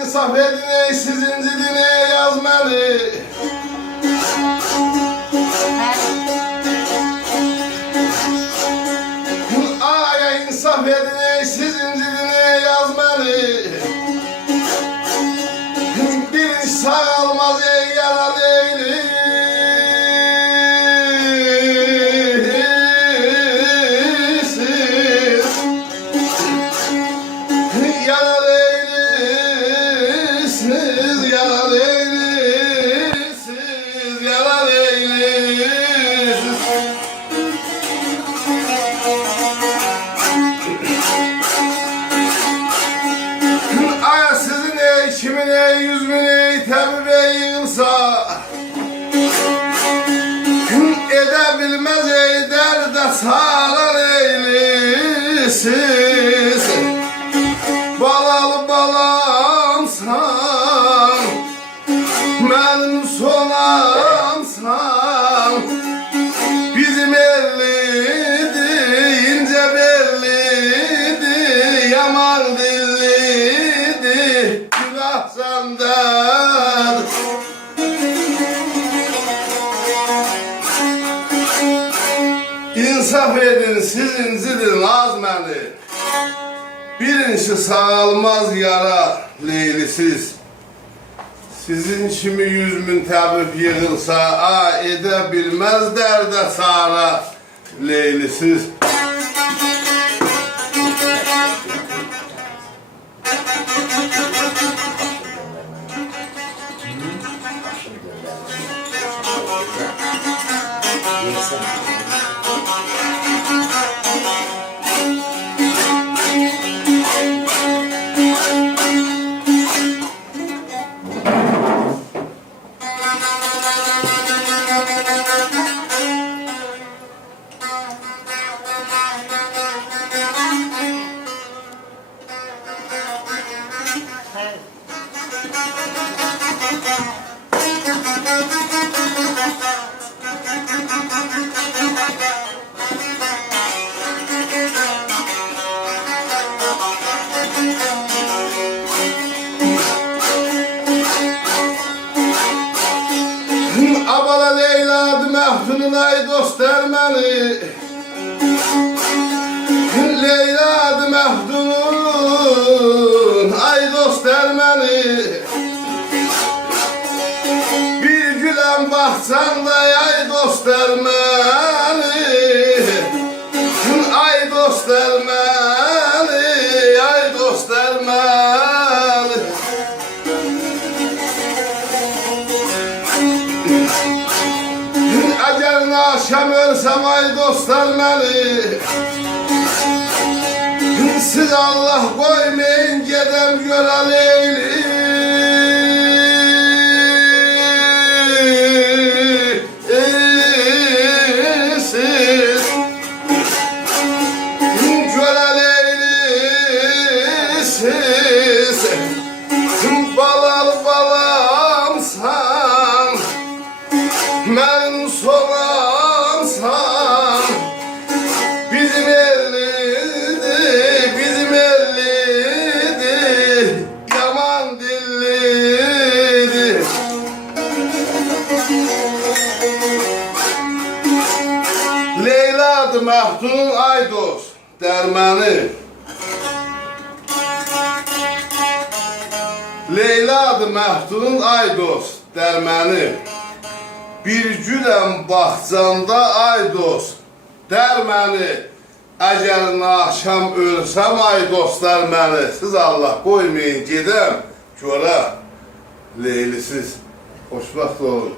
İnsaf edin sizin ziline yazmalı. Aya insaf edin sizin ziline yazmalı. Bir sağılmaz ey yara değilim. Yara değilsiniz, yara değilsiniz, yara değilsiniz. Aya sizin ey kimin ey yüz bin ey tebbe yığılsa edebilmez ey derde saran eylisiz. Balalı balamsan, benim sonamsan, bizim elliydi, ince belliydi, yaman dilliydi, günah senden. İnsaf edin sizin zilin azmeli. Birincisi sağılmaz yara leylisiz. Sizin kimi 100 bin tabip yığılsa edebilmez derde sara leylisiz. Abala Leyla Mehdun'un ay dost Ermeni. Leyla Mehdun'un ay dost Ermeni. Bir gülen bahçanda ay dost Ermeni. Ay dost Ermeni, ay dost Ermeni. Eğer akşam ölsem ay dost Ermeni. Siz Allah koymayın gedem göreleyli. Siz göreleyli siz. Balalı balamsan, ben solamsan, bizim elliydi, bizim elliydi, yaman dilliydi. Leyla'dı Mehdun Aydos dermanı. Leyladır Məhdunun ay dost dərməni. Bir güləm baxcanda ay dost dərməni. Əgər naşam ölsəm ay dostlar məni. Siz Allah qoymayın gedəm görə Leylisiz. Xoşbəxt olun.